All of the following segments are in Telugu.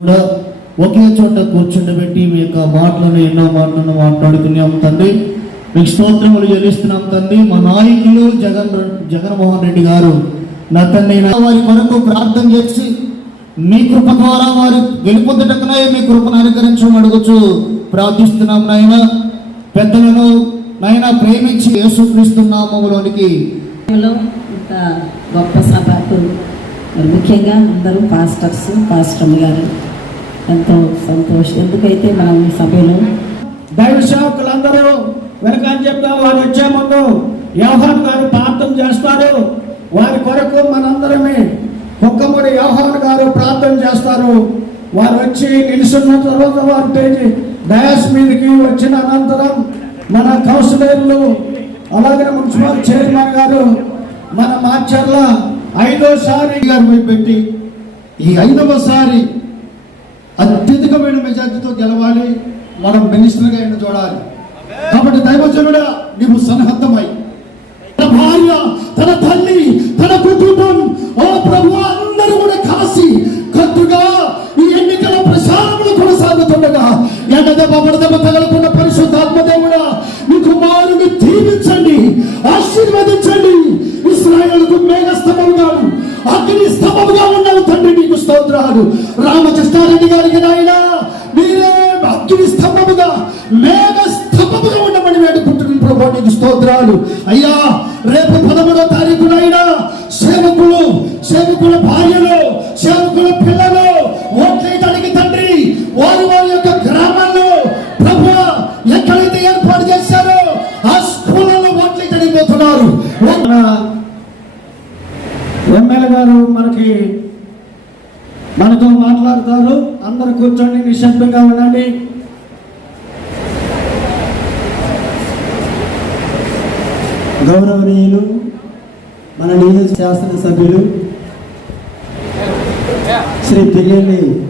కూడా ఒకే చోట కూర్చుండబెట్టి మీ యొక్క మాటలను ఎన్నో మాటలను మాట్లాడుతున్నాం తండ్రి. మీకు స్తోత్రములు చెల్లిస్తున్నాం తండ్రి. మా నాయకులు జగన్ జగన్మోహన్ రెడ్డి గారు. నా తండ్రి వారి కొరకు ప్రార్థన చేసి మీ కృప ద్వారా వారి వెళ్ళిపోతుటకునే మీ కృపను అనుకరించమని అడుగుచు ప్రార్థిస్తున్నాం నాయన. పెద్దలను నాయన ప్రేమించి యేసుక్రీస్తున్నామలోనికి గొప్ప సభకు ముఖ్యంగా అందరూ పాస్టర్స్ పాస్టర్ గారు. ఎంతో సంతోషం. ఎందుకైతే మనం ఈ సభలో బైబిల్ సేవకులందరూ వెనకని చెప్తా వారు వచ్చే ముందు యోహాన్ గారు ప్రార్థన చేస్తారు. వారి కొరకు మనందరమే కుక్కముడి యోహాన్ గారు ప్రార్థన చేస్తారు. వారు వచ్చి నిలుసున్న తర్వాత వారి పేజీ డయాస్ మీదకి వచ్చిన అనంతరం మన కౌన్సిలర్లు అలాగే మున్సిపల్ చైర్మన్ గారు మన మార్చర్ల ఐదోసారి గారి పెట్టి ఈ ఐదవసారి అత్యధికమైన మెజార్టీతో గెలవాలి? మనం మినిస్టర్గా ఆయన చూడాలి కాబట్టి దైవజనుడా నీవు సన్నద్ధమై తన భార్య తన తల్లి తన కుటుంబం ఓ ప్రభు అందరూ కూడా కాసి కత్తుగా ఈ ఎన్నికల ప్రచారములు కొనసాగుతుండగా ఎండదెబ్బ వడదెబ్బ తగలకుండా పరిశుద్ధాత్మ దేవుడా నీ కుమారుని దీవించండి ఆశీర్వదించండి. ఇస్రాయేల్కు మేఘ స్తంభం స్తంభముగా అగ్ని స్తంభం ఉన్నావు స్తోత్రాలు రామకృష్ణారెడ్డి గారికి నాయన మీరే అగ్ని స్తంభముగా మేఘ స్తంభముగా ఉండమని వేడుకుంటున్నాను ప్రభు నీకు స్తోత్రాలు. అయ్యా రేపు పదమూడో తారీఖునైనా సేవకులు సేవకుల భార్యలు సేవకుల నిశ్శబ్దంగా ఉండండి. గౌరవనీయులు మన నియోజక శాసనసభ్యులు శ్రీ పిల్లెల్లి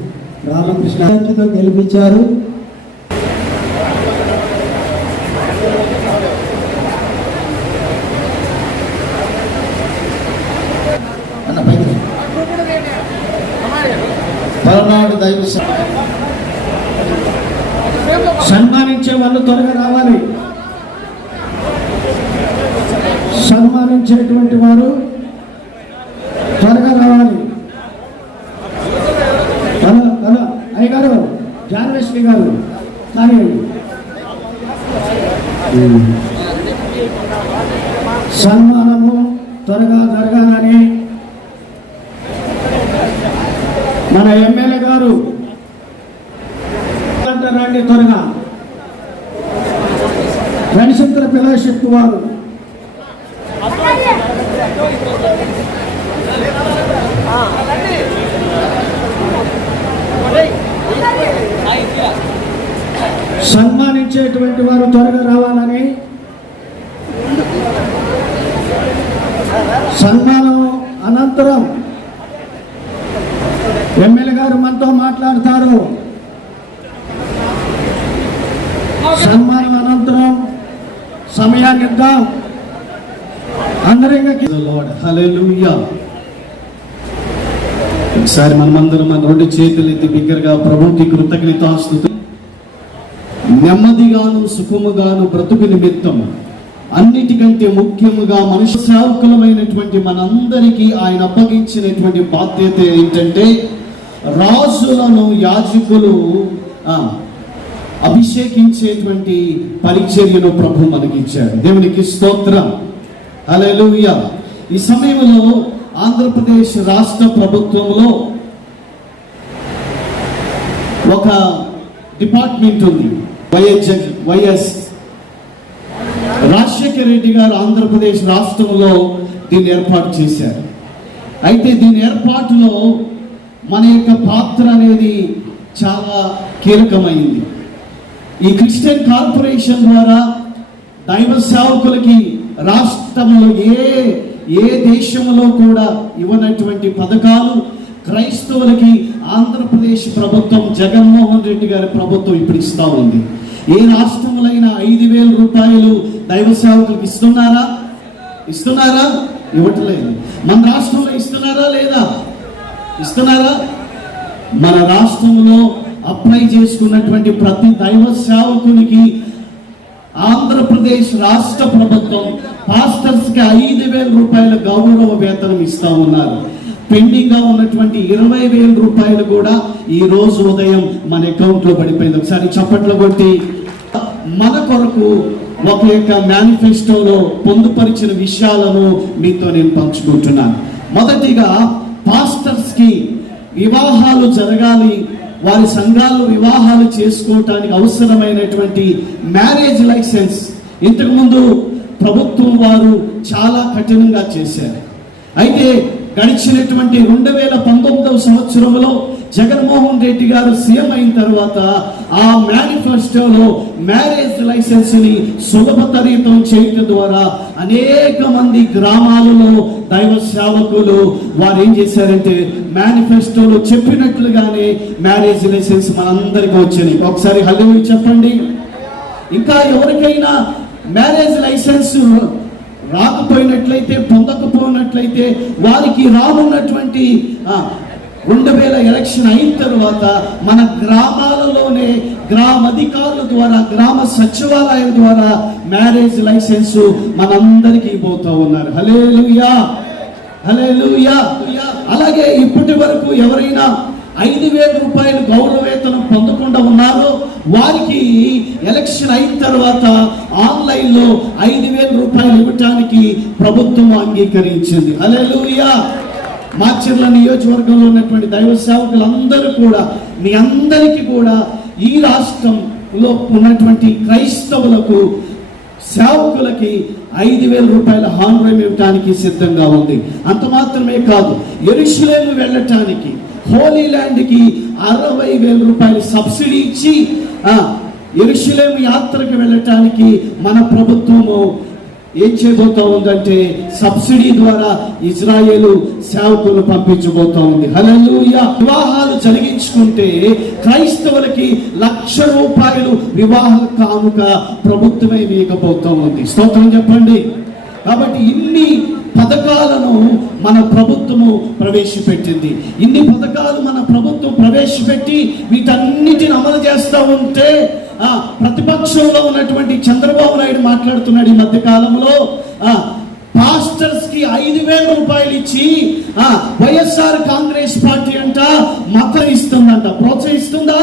రామకృష్ణతో గెలిపించారు. పలనాడు దైవ స- సన్మానించే వాళ్ళు త్వరగా రావాలి. సన్మానించేటువంటి వారు త్వరగా రావాలి. హలో హలో అయ్యగారు జాన్వేశ్వరి గారు కానీ సన్మానము త్వరగా జరగాలని మన ఎమ్మెల్యే గారు రండి త్వరగా. రవిశంకర ఫెలోషిప్ వారు. సన్మానించేటువంటి వారు త్వరగా రావాలని సన్మానం అనంతరం ఎమ్మెల్యే గారు మనతో మాట్లాడతారు. సన్మానం సమయాన్ని ఇద్దాం అందరూ ఒకసారి మనమందరం మన రెండు చేతులు ఎత్తి బిగ్గరగా ప్రభుకి కృతజ్ఞతాస్తుతి నెమ్మదిగాను సుఖముగాను బ్రతుకు నిమిత్తం అన్నిటికంటే ముఖ్యముగా మనుష్య సేవకులమైనటువంటి మనందరికీ ఆయన అప్పగించినటువంటి బాధ్యత ఏంటంటే రాజులను యాజకులు ఆ, అభిషేకించేటువంటి పరిచర్యను ప్రభు మనకిచ్చాడు. దేవునికి స్తోత్రం. అలెలుయ ఈ సమయంలో ఆంధ్రప్రదేశ్ రాష్ట్ర ప్రభుత్వంలో ఒక డిపార్ట్మెంట్ ఉంది. వైఎస్ వైఎస్ రాజశేఖర రెడ్డి గారు ఆంధ్రప్రదేశ్ రాష్ట్రంలో దీన్ని ఏర్పాటు చేశారు. అయితే దీని ఏర్పాటులో మన యొక్క పాత్ర అనేది చాలా కీలకమైంది. ఈ క్రిస్టియన్ కార్పొరేషన్ ద్వారా దైవ సేవకులకి రాష్ట్రంలో ఏ ఏ దేశంలో కూడా ఇవ్వనటువంటి పథకాలు క్రైస్తవులకి ఆంధ్రప్రదేశ్ ప్రభుత్వం జగన్మోహన్ రెడ్డి గారి ప్రభుత్వం ఇప్పుడు ఇస్తూ ఉంది. ఏ రాష్ట్రంలో అయినా ఐదు వేల రూపాయలు దైవ సేవకులకు ఇస్తున్నారా? ఇస్తున్నారా? ఇవ్వట్లేదు. మన రాష్ట్రంలో ఇస్తున్నారా లేదా? ఇస్తున్నారా? మన రాష్ట్రంలో అప్లై చేసుకున్నటువంటి ప్రతి దైవ సేవకునికి ఆంధ్రప్రదేశ్ రాష్ట్ర ప్రభుత్వం పాస్టర్స్కి ఐదు వేల రూపాయల గౌరవ వేతనం ఇస్తా ఉన్నారు పెండింగ్గా ఉన్నటువంటి ఇరవై వేల రూపాయలు కూడా ఈ రోజు ఉదయం మన అకౌంట్లో పడిపోయింది. ఒకసారి చప్పట్లు కొట్టి మన కొరకు ఒక యొక్క మేనిఫెస్టోలో పొందుపరిచిన విషయాలను మీతో నేను పంచుకుంటున్నాను. మొదటిగా పాస్టర్స్కి వివాహాలు జరగాలి వారి సంఘాలు వివాహాలు చేసుకోవటానికి అవసరమైనటువంటి మ్యారేజ్ లైసెన్స్ ఇంతకుముందు ప్రభుత్వం వారు చాలా కఠినంగా చేశారు. అయితే గడిచినటువంటి రెండు వేల పంతొమ్మిదవ సంవత్సరంలో జగన్మోహన్ రెడ్డి గారు సీఎం అయిన తర్వాత ఆ మేనిఫెస్టోలో మ్యారేజ్ లైసెన్స్ని సులభతరీతం చేయటం ద్వారా అనేక మంది గ్రామాలలో దైవ సేవకులు వారు ఏం చేశారంటే మేనిఫెస్టోలో చెప్పినట్లుగానే మ్యారేజ్ లైసెన్స్ మనందరికీ వచ్చింది ఒకసారి హలో చెప్పండి. ఇంకా ఎవరికైనా మ్యారేజ్ లైసెన్స్ రాకపోయినట్లయితే పొందకపోయినట్లయితే వారికి రానున్నటువంటి రెండు వేల ఎలక్షన్ అయిన తర్వాత మన గ్రామాలలోనే గ్రామాధికారుల ద్వారా గ్రామ సచివాలయం ద్వారా మ్యారేజ్ లైసెన్స్ మనందరికీ పోతా ఉన్నారు. హలేలుయా హలేలుయా అలాగే ఇప్పటి వరకు ఎవరైనా ఐదు వేల రూపాయలు గౌరవేతనం పొందకుండా ఉన్నారో వారికి ఎలక్షన్ అయిన తర్వాత ఆన్లైన్లో ఐదు వేల రూపాయలు ఇవ్వటానికి ప్రభుత్వం అంగీకరించింది. హల్లెలూయా! మాచర్ల నియోజకవర్గంలో ఉన్నటువంటి దైవ సేవకులందరూ కూడా మీ అందరికీ కూడా ఈ రాష్ట్రంలో ఉన్నటువంటి క్రైస్తవులకు సేవకులకి ఐదు వేల రూపాయల హాన్వయం ఇవ్వటానికి సిద్ధంగా ఉంది. అంత మాత్రమే కాదు ఎరుషులేము వెళ్ళటానికి హోలీ ల్యాండ్కి అరవై వేల రూపాయలు సబ్సిడీ ఇచ్చి ఎరుషులేము యాత్రకు వెళ్ళటానికి మన ప్రభుత్వము ఏం చేయబోతా ఉందంటే సబ్సిడీ ద్వారా ఇజ్రాయేలు సేవకులు పంపించబోతా ఉంది. హల్లెలూయా. వివాహాలు జరిగించుకుంటే క్రైస్తవులకి లక్ష రూపాయలు వివాహ కానుక ప్రభుత్వమే వేయకపోతా ఉంది. స్తోత్రం చెప్పండి. కాబట్టి ఇన్ని పథకాలను మన ప్రభుత్వము ప్రవేశపెట్టింది. ఇన్ని పథకాలు మన ప్రభుత్వం ప్రవేశపెట్టి వీటన్నిటిని అమలు చేస్తూ ఉంటే ఆ ప్రతిపక్షంలో ఉన్నటువంటి చంద్రబాబు నాయుడు మాట్లాడుతున్నాడు ఈ మధ్య కాలంలో ఆ పాస్టర్స్కి ఐదు వేల రూపాయలు ఇచ్చి ఆ వైఎస్ఆర్ కాంగ్రెస్ పార్టీ అంట మతం ఇస్తుందంట. ప్రోత్సహిస్తుందా?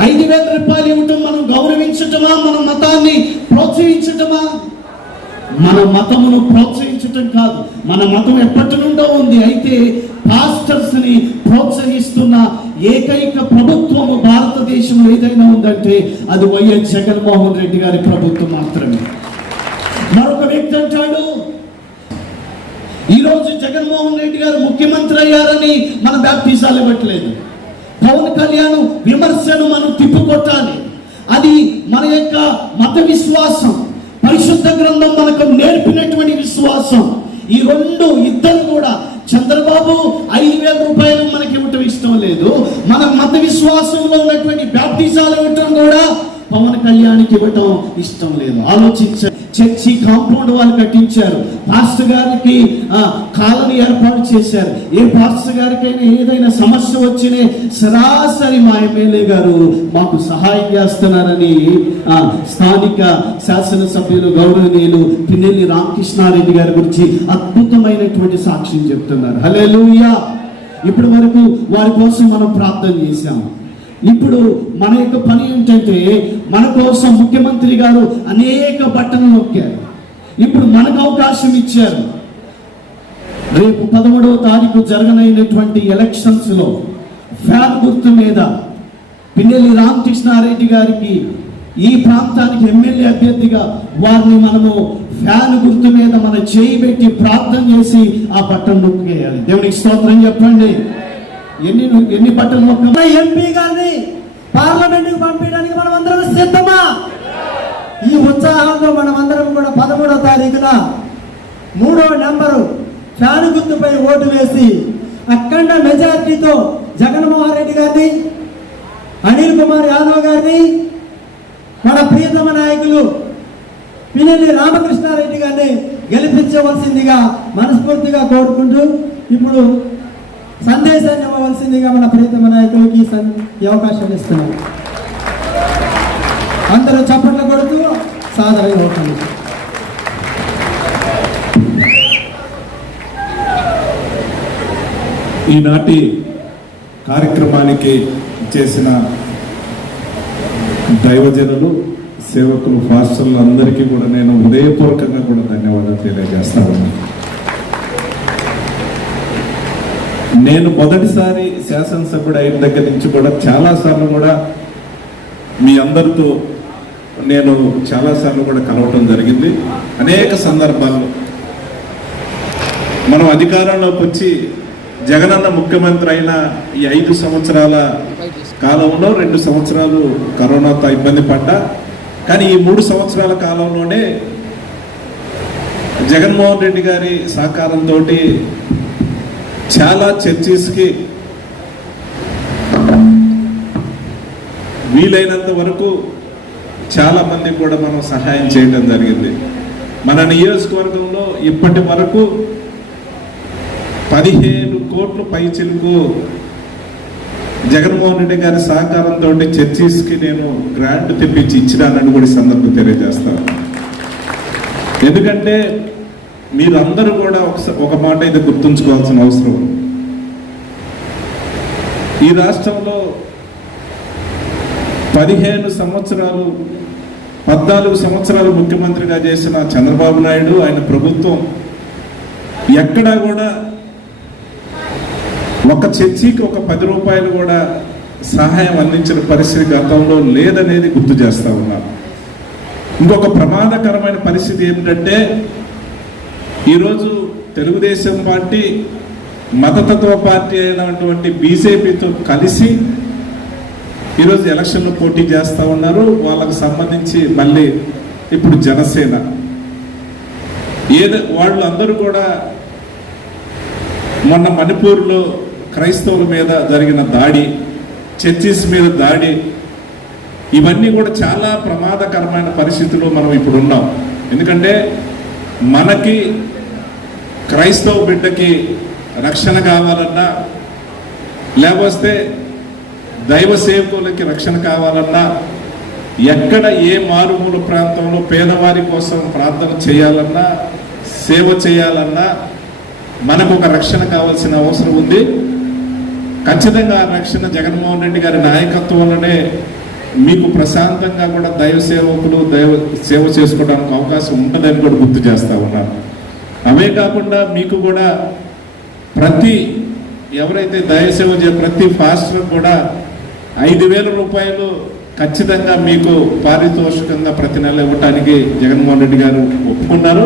ఐదు వేల రూపాయలు ఇవ్వటం మనం గౌరవించటమా? మన మతాన్ని ప్రోత్సహించటమా? మన మతమును ప్రోత్సహించటం కాదు. మన మతం ఎప్పటి నుండో ఉంది. అయితే పాస్టర్స్ని ప్రోత్సహిస్తున్న ఏకైక ప్రభుత్వము భారతదేశంలో ఏదైనా ఉందంటే అది వైఎస్ జగన్మోహన్ రెడ్డి గారి ప్రభుత్వం మాత్రమే. మరొక వ్యక్తి అంటాడు ఈరోజు జగన్మోహన్ రెడ్డి గారు ముఖ్యమంత్రి అయ్యారని మన బ్యాప్టిజాలు ఇవ్వట్లేదు. పవన్ కళ్యాణ్ విమర్శను మనం తిప్పుకొట్టాలి. అది మన యొక్క మత విశ్వాసం. పరిశుద్ధ గ్రంథం మనకు నేర్పినటువంటి విశ్వాసం. ఈ రెండు ఇద్దరు కూడా చంద్రబాబు ఐదు వేల రూపాయలు మనకి ఇవ్వటం ఇష్టం లేదు. మన మత విశ్వాసంలో ఉన్నటువంటి బ్యాప్టిజాలు ఇవ్వటం కూడా పవన్ కళ్యాణ్కి ఇవ్వటం ఇష్టం లేదు. ఆలోచించ చర్చి కాంపౌండ్ వాళ్ళు కట్టించారు. పాస్టర్ గారికి కాలని కాలనీ ఏర్పాటు చేశారు. ఏ పాస్టర్ గారికైనా ఏదైనా సమస్య వచ్చినే సరాసరి మా ఎమ్మెల్యే గారు మాకు సహాయం చేస్తున్నారని ఆ, స్థానిక శాసనసభ్యులు గౌరవనీయులు పిన్నెల్లి రామకృష్ణారెడ్డి గారి గురించి అద్భుతమైనటువంటి సాక్ష్యం చెప్తున్నారు. హల్లెలూయా! ఇప్పటి వరకు వారి కోసం మనం ప్రార్థన చేశాము. ఇప్పుడు మన యొక్క పని ఏంటంటే మన కోసం ముఖ్యమంత్రి గారు అనేక బట్టలు నొక్కారు. ఇప్పుడు మనకు అవకాశం ఇచ్చారు. రేపు పదమూడవ తారీఖు జరగనైనటువంటి ఎలక్షన్స్లో ఫ్యాన్ గుర్తు మీద పిన్నెల్లి రామకృష్ణారెడ్డి గారికి ఈ ప్రాంతానికి ఎమ్మెల్యే అభ్యర్థిగా వారిని మనము ఫ్యాన్ గుర్తు మీద మన చేయి పెట్టి ప్రార్థన చేసి ఆ బట్టను నొక్కేయాలి. దేవునికి స్తోత్రం చెప్పండి. ఎన్ని ఎన్ని బట్టలు నొక్క ఎంపీ గారిని పార్లమెంట్కు పంపించడానికి మనం అందరం సిద్ధమా? ఈ ఉత్సాహంలో మనం అందరం కూడా పదమూడవ తారీఖున మూడవ నెంబరు ఫ్యాన్ గుర్తుపై ఓటు వేసి అఖండ మెజార్టీతో జగన్మోహన్ రెడ్డి గారిని అనిల్ కుమార్ యాదవ్ గారిని మన ప్రియతమ నాయకులు పిన్నెల్లి రామకృష్ణారెడ్డి గారిని గెలిపించవలసిందిగా మనస్ఫూర్తిగా కోరుకుంటూ ఇప్పుడు సందేశాన్ని ఇవ్వవలసిందిగా మన ప్రియతమ నాయకులకి ఈ అవకాశం ఇస్తున్నారు అందరూ చప్పట్లు కొడుతూ సాధారణ అవుతుంది. ఈనాటి కార్యక్రమానికి చేసిన దైవజనులు సేవకులు ఫాస్టర్లు అందరికీ కూడా నేను హృదయపూర్వకంగా కూడా ధన్యవాదాలు తెలియజేస్తాను నేను మొదటిసారి శాసనసభ్యుడు అయిన దగ్గర నుంచి కూడా చాలాసార్లు కూడా మీ అందరితో నేను చాలాసార్లు కూడా కలవటం జరిగింది. అనేక సందర్భాల్లో మనం అధికారంలోకి వచ్చి జగనన్న ముఖ్యమంత్రి అయిన ఈ ఐదు సంవత్సరాల కాలంలో రెండు సంవత్సరాలు కరోనాతో ఇబ్బంది పడ్డా. కానీ ఈ మూడు సంవత్సరాల కాలంలోనే జగన్మోహన్ రెడ్డి గారి సహకారంతో చాలా చర్చిస్కి వీలైనంత వరకు చాలా మంది కూడా మనం సహాయం చేయడం జరిగింది. మన నియోజకవర్గంలో ఇప్పటి వరకు పదిహేను కోట్ల పైచిలకు జగన్మోహన్ రెడ్డి గారి సహకారంతో చర్చిస్కి నేను గ్రాంట్ తెప్పించి ఇచ్చినానని కూడా సందర్భం తెలియజేస్తాను. ఎందుకంటే మీరందరూ కూడా ఒక మాట అయితే గుర్తుంచుకోవాల్సిన అవసరం. ఈ రాష్ట్రంలో పదిహేను సంవత్సరాలు పద్నాలుగు సంవత్సరాలు ముఖ్యమంత్రిగా చేసిన చంద్రబాబు నాయుడు ఆయన ప్రభుత్వం ఎక్కడా కూడా ఒక చర్చికి ఒక పది రూపాయలు కూడా సహాయం అందించిన పరిస్థితి గతంలో లేదనేది గుర్తు చేస్తా ఉన్నారు ఇంకొక ప్రమాదకరమైన పరిస్థితి ఏమిటంటే ఈరోజు తెలుగుదేశం పార్టీ మతతత్వ పార్టీ అయినటువంటి బీజేపీతో కలిసి ఈరోజు ఎలక్షన్లో పోటీ చేస్తూ ఉన్నారు. వాళ్ళకు సంబంధించి మళ్ళీ ఇప్పుడు జనసేన. ఏదో వాళ్ళు అందరూ కూడా మొన్న మణిపూర్లో క్రైస్తవుల మీద జరిగిన దాడి చర్చిస్ మీద దాడి ఇవన్నీ కూడా చాలా ప్రమాదకరమైన పరిస్థితుల్లో మనం ఇప్పుడు ఉన్నాం. ఎందుకంటే మనకి క్రైస్తవ బిడ్డకి రక్షణ కావాలన్నా లేకపోతే దైవ సేవకులకి రక్షణ కావాలన్నా ఎక్కడ ఏ మారుమూల ప్రాంతంలో పేదవారి కోసం ప్రార్థన చేయాలన్నా సేవ చేయాలన్నా మనకు ఒక రక్షణ కావాల్సిన అవసరం ఉంది. ఖచ్చితంగా ఆ రక్షణ జగన్మోహన్ రెడ్డి గారి నాయకత్వంలోనే మీకు ప్రశాంతంగా కూడా దైవ సేవకులు దైవ సేవ చేసుకోవడానికి అవకాశం ఉంటుందని కూడా గుర్తు చేస్తూ ఉన్నాను అవే కాకుండా మీకు కూడా ప్రతి ఎవరైతే దైవ సేవ చే ప్రతి ఫాస్టర్ కూడా ఐదు వేల రూపాయలు ఖచ్చితంగా మీకు పారితోషికంగా ప్రతి నెల ఇవ్వటానికి జగన్మోహన్ రెడ్డి గారు ఒప్పుకున్నారు.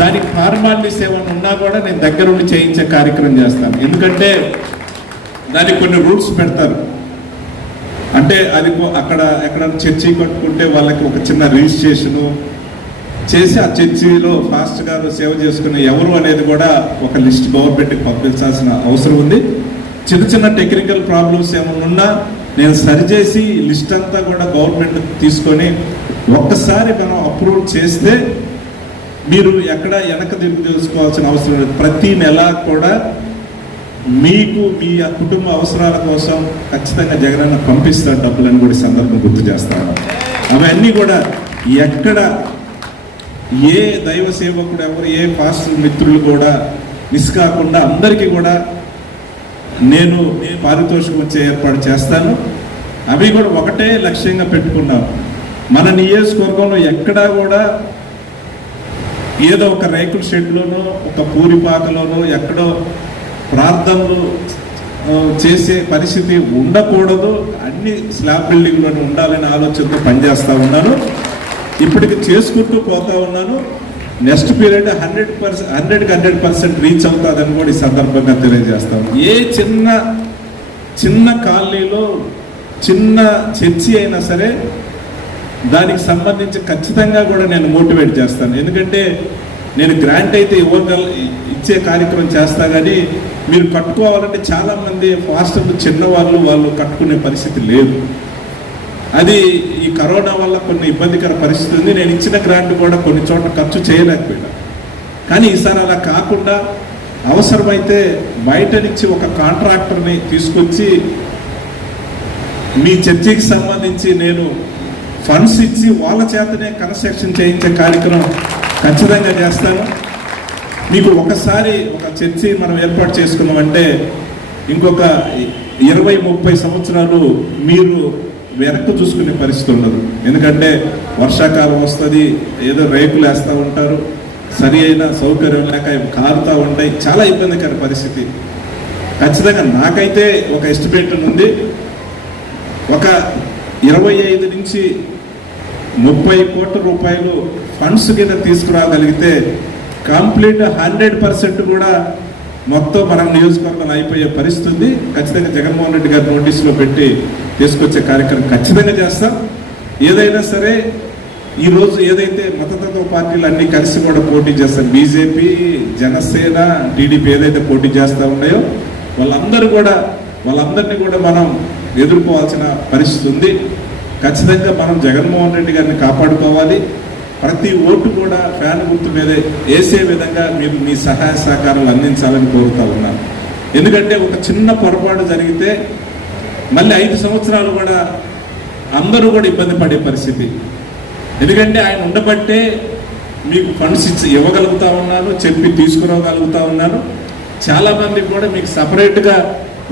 దానికి ఫార్మాలిటీస్ ఏమైనా ఉన్నా కూడా నేను దగ్గరుండి చేయించే కార్యక్రమం చేస్తాను. ఎందుకంటే దానికి కొన్ని రూల్స్ పెడతారు. అంటే అది అక్కడ ఎక్కడ చర్చి కట్టుకుంటే వాళ్ళకి ఒక చిన్న రిజిస్ట్రేషను చేసి ఆ చర్చిలో ఫాస్ట్ గారు సేవ చేసుకునే ఎవరు అనేది కూడా ఒక లిస్ట్ గవర్నమెంట్కి పంపించాల్సిన అవసరం ఉంది. చిన్న చిన్న టెక్నికల్ ప్రాబ్లమ్స్ ఏమైనా ఉన్నా నేను సరిచేసి లిస్ట్ అంతా కూడా గవర్నమెంట్ తీసుకొని ఒక్కసారి మనం అప్రూవ్ చేస్తే మీరు ఎక్కడ వెనక దిగు చేసుకోవాల్సిన అవసరం లేదు. ప్రతి నెల కూడా మీకు మీ కుటుంబ అవసరాల కోసం ఖచ్చితంగా జగనన్న పంపిస్తారు డబ్బులను కూడా సందర్భం గుర్తు చేస్తాను. అవన్నీ కూడా ఎక్కడ ఏ దైవ సేవకుడు ఎవరు ఏ పాస్టర్ మిత్రులు కూడా మిస్ కాకుండా అందరికీ కూడా నేను పారితోషికం వచ్చే ఏర్పాటు చేస్తాను. అవి కూడా ఒకటే లక్ష్యంగా పెట్టుకున్నాం. మన నియోజకవర్గంలో ఎక్కడా కూడా ఏదో ఒక రైతుల షెడ్లోనో ఒక పూరిపాకలోనో ఎక్కడో ప్రార్థనలు చేసే పరిస్థితి ఉండకూడదు. అన్ని స్లాబ్ బిల్డింగ్లోనే ఉండాలనే ఆలోచనతో పనిచేస్తూ ఉన్నాను. ఇప్పటికి చేసుకుంటూ పోతా ఉన్నాను. నెక్స్ట్ పీరియడ్ హండ్రెడ్ పర్సెంట్ హండ్రెడ్కి హండ్రెడ్ పర్సెంట్ రీచ్ అవుతుందని కూడా ఈ సందర్భంగా తెలియజేస్తాను ఏ చిన్న చిన్న కాలనీలో చిన్న చర్చి అయినా సరే దానికి సంబంధించి ఖచ్చితంగా కూడా నేను మోటివేట్ చేస్తాను. ఎందుకంటే నేను గ్రాంట్ అయితే ఇవ్వగల ఇచ్చే కార్యక్రమం చేస్తా కానీ మీరు కట్టుకోవాలంటే చాలా మంది చిన్నవాళ్ళు వాళ్ళు కట్టుకునే పరిస్థితి లేదు. అది ఈ కరోనా వల్ల కొన్ని ఇబ్బందికర పరిస్థితి ఉంది. నేను ఇచ్చిన గ్రాంట్ కూడా కొన్ని చోట్ల ఖర్చు చేయలేకపోయినా. కానీ ఈసారి అలా కాకుండా అవసరమైతే బయట నుంచి ఒక కాంట్రాక్టర్ని తీసుకొచ్చి మీ చర్చికి సంబంధించి నేను ఫండ్స్ ఇచ్చి వాళ్ళ చేతనే కన్స్ట్రక్షన్ చేయించే కార్యక్రమం ఖచ్చితంగా చేస్తాను. మీకు ఒకసారి ఒక చర్చి మనం ఏర్పాటు చేసుకున్నామంటే ఇంకొక ఇరవై ముప్పై సంవత్సరాలు మీరు వెనక్కి చూసుకునే పరిస్థితి ఉండదు. ఎందుకంటే వర్షాకాలం వస్తుంది ఏదో రేకులు వేస్తూ ఉంటారు సరి అయిన సౌకర్యం లేక కారుతూ ఉంటాయి చాలా ఇబ్బందికర పరిస్థితి. ఖచ్చితంగా నాకైతే ఒక ఎస్టిమేట్ ఉంది. ఒక ఇరవై ఐదు నుంచి ముప్పై కోట్ల రూపాయలు ఫండ్స్ కింద తీసుకురాగలిగితే కంప్లీట్ హండ్రెడ్ పర్సెంట్ కూడా మొత్తం మనం నియోజకవర్గం అయిపోయే పరిస్థితి ఉంది ఖచ్చితంగా జగన్మోహన్ రెడ్డి గారి నోటీసులో పెట్టి తీసుకొచ్చే కార్యక్రమం ఖచ్చితంగా చేస్తాం. ఏదైనా సరే ఈరోజు ఏదైతే మతతత్వ పార్టీలు అన్ని కలిసి కూడా పోటీ చేస్తాం బీజేపీ జనసేన టీడీపీ ఏదైతే పోటీ చేస్తూ ఉన్నాయో వాళ్ళందరూ కూడా వాళ్ళందరినీ కూడా మనం ఎదుర్కోవాల్సిన పరిస్థితి ఉంది. ఖచ్చితంగా మనం జగన్మోహన్ రెడ్డి గారిని కాపాడుకోవాలి. ప్రతి ఓటు కూడా ఫ్యాన్ గుర్తు మీదే వేసే విధంగా మీరు మీ సహాయ సహకారాలు అందించాలని కోరుతా ఉన్నాను ఎందుకంటే ఒక చిన్న పొరపాటు జరిగితే మళ్ళీ ఐదు సంవత్సరాలు కూడా అందరూ కూడా ఇబ్బంది పడే పరిస్థితి. ఎందుకంటే ఆయన ఉండబట్టే మీకు ఫండ్స్ ఇచ్చి ఇవ్వగలుగుతా ఉన్నాను చెప్పి తీసుకురాగలుగుతా ఉన్నాను. చాలామంది కూడా మీకు సపరేట్గా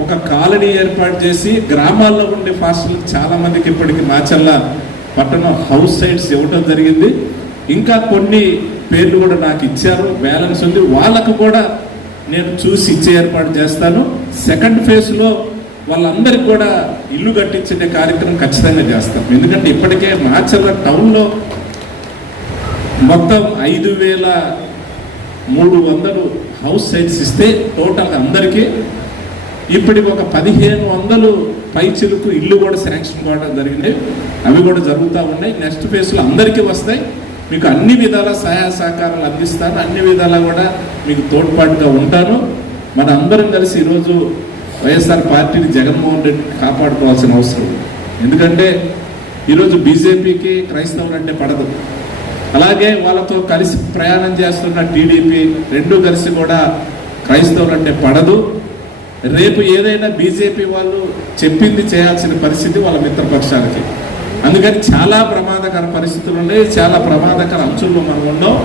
ఒక కాలనీ ఏర్పాటు చేసి గ్రామాల్లో ఉండే ఫాస్టులకు చాలామందికి ఇప్పటికి మాచల్ల పట్టణం హౌస్ సైడ్స్ ఇవ్వటం జరిగింది. ఇంకా కొన్ని పేర్లు కూడా నాకు ఇచ్చారు. బ్యాలెన్స్ ఉంది. వాళ్ళకు కూడా నేను చూసి ఇచ్చే ఏర్పాటు చేస్తాను. సెకండ్ ఫేజ్లో వాళ్ళందరికీ కూడా ఇల్లు కట్టించే కార్యక్రమం ఖచ్చితంగా చేస్తాం. ఎందుకంటే ఇప్పటికే మాచర్ల టౌన్లో మొత్తం ఐదు వేల మూడు వందలు హౌస్ సైట్స్ ఇస్తే టోటల్ అందరికీ ఇప్పటికి ఒక పదిహేను వందలు పైచిలకు ఇల్లు కూడా శాంక్షన్ కావడం జరిగింది. అవి కూడా జరుగుతూ ఉన్నాయి. నెక్స్ట్ ఫేజ్లో అందరికీ వస్తాయి. మీకు అన్ని విధాల సహాయ సహకారాలు అందిస్తాను అన్ని విధాలా కూడా మీకు తోడ్పాటుగా ఉంటాను మన అందరం కలిసి ఈరోజు వైఎస్ఆర్ పార్టీని జగన్మోహన్ రెడ్డి కాపాడుకోవాల్సిన అవసరం ఎందుకంటే ఈరోజు బీజేపీకి క్రైస్తవులు అంటే పడదు. అలాగే వాళ్ళతో కలిసి ప్రయాణం చేస్తున్న టీడీపీ రెండు కలిసి కూడా క్రైస్తవులు అంటే పడదు. రేపు ఏదైనా బీజేపీ వాళ్ళు చెప్పింది చేయాల్సిన పరిస్థితి వాళ్ళ మిత్రపక్షాలకి. అందుకని చాలా ప్రమాదకర పరిస్థితులు ఉన్నాయి చాలా ప్రమాదకర అంచుల్లో మనం ఉన్నాం.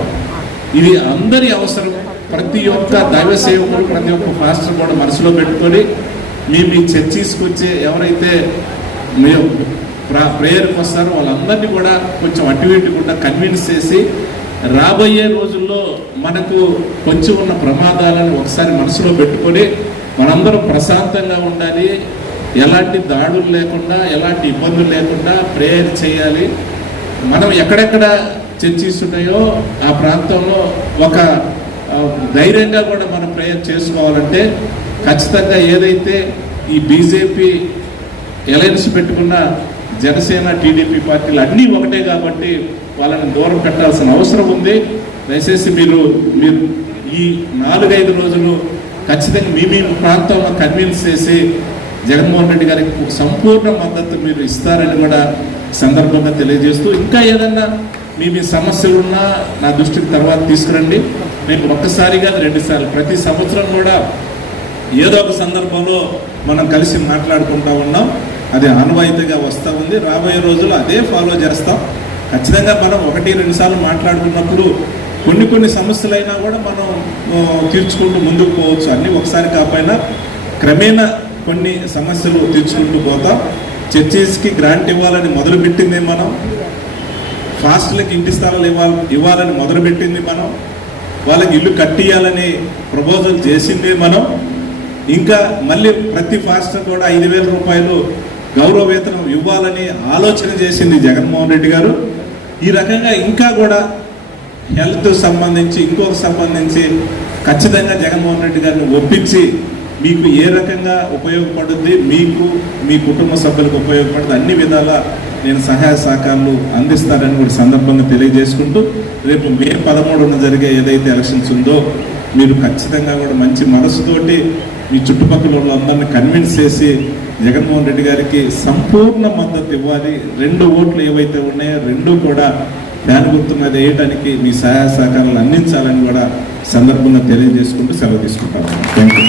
ఇది అందరి అవసరం. ప్రతి ఒక్క దైవ సేవకుడు ప్రతి ఒక్క మాస్టర్ కూడా మనసులో పెట్టుకొని మీ మీ చర్చీస్కి వచ్చే ఎవరైతే మేము ప్రేయర్కి వస్తారో వాళ్ళందరినీ కూడా కొంచెం అటు ఇటు కూడా కన్విన్స్ చేసి రాబోయే రోజుల్లో మనకు కొంచెం ఉన్న ప్రమాదాలను ఒకసారి మనసులో పెట్టుకొని మనందరం ప్రశాంతంగా ఉండాలి. ఎలాంటి దాడులు లేకుండా ఎలాంటి ఇబ్బందులు లేకుండా ప్రేయర్ చేయాలి. మనం ఎక్కడెక్కడ చర్చిస్ ఉన్నాయో ఆ ప్రాంతంలో ఒక ధైర్యంగా కూడా మనం ప్రేయర్ చేసుకోవాలంటే ఖచ్చితంగా ఏదైతే ఈ బీజేపీ ఎలయన్స్ పెట్టుకున్న జనసేన టీడీపీ పార్టీలు అన్నీ ఒకటే కాబట్టి వాళ్ళని దూరం పెట్టాల్సిన అవసరం ఉంది. దయచేసి మీరు మీరు ఈ నాలుగైదు రోజులు ఖచ్చితంగా మీ మీ ప్రాంతంలో కన్విన్స్ చేసి జగన్మోహన్ రెడ్డి గారికి సంపూర్ణ మద్దతు మీరు ఇస్తారని కూడా సందర్భంగా తెలియజేస్తూ ఇంకా ఏదన్నా మీ మీ సమస్యలు ఉన్నా నా దృష్టికి తర్వాత తీసుకురండి. నేను ఒక్కసారిగా కాదు రెండుసార్లు ప్రతి సంవత్సరం కూడా ఏదో ఒక సందర్భంలో మనం కలిసి మాట్లాడుకుంటా ఉన్నాం. అది ఆనవాయితీగా వస్తూ ఉంది. రాబోయే రోజులు అదే ఫాలో చేస్తాం. ఖచ్చితంగా మనం ఒకటి రెండు సార్లు మాట్లాడుకున్నప్పుడు కొన్ని కొన్ని సమస్యలైనా కూడా మనం తీర్చుకుంటూ ముందుకు పోవచ్చు. అన్నీ ఒకసారి కాకపోయినా క్రమేణా కొన్ని సమస్యలు తీర్చుకుంటూ పోతాం. చర్చెస్కి గ్రాంట్ ఇవ్వాలని మొదలుపెట్టింది మనం. ఫాస్ట్లకి ఇంటి స్థలాలు ఇవ్వాలి ఇవ్వాలని మొదలుపెట్టింది మనం. వాళ్ళకి ఇల్లు కట్టియాలని ప్రపోజల్ చేసింది మనం. ఇంకా మళ్ళీ ప్రతి ఫాస్టర్ కూడా ఐదు వేల రూపాయలు గౌరవ వేతనం ఇవ్వాలని ఆలోచన చేసింది జగన్మోహన్ రెడ్డి గారు. ఈ రకంగా ఇంకా కూడా హెల్త్ సంబంధించి ఇంకొక సంబంధించి ఖచ్చితంగా జగన్మోహన్ రెడ్డి గారిని ఒప్పించి మీకు ఏ రకంగా ఉపయోగపడుద్ది మీకు మీ కుటుంబ సభ్యులకు ఉపయోగపడుతుంది అన్ని విధాల నేను సహాయ సహకారాలు అందిస్తారని కూడా సందర్భంగా తెలియజేసుకుంటూ రేపు మే పదమూడున జరిగే ఏదైతే ఎలక్షన్స్ ఉందో మీరు ఖచ్చితంగా కూడా మంచి మనసుతోటి మీ చుట్టుపక్కల వాళ్ళందరినీ కన్విన్స్ చేసి జగన్మోహన్ రెడ్డి గారికి సంపూర్ణ మద్దతు ఇవ్వాలి. రెండు ఓట్లు ఏవైతే ఉన్నాయో రెండు కూడా దాని గుర్తు మీద వేయడానికి మీ సహాయ సహకారాలు అందించాలని కూడా సందర్భంగా తెలియజేసుకుంటూ సెలవు తీసుకుంటాను థ్యాంక్ యూ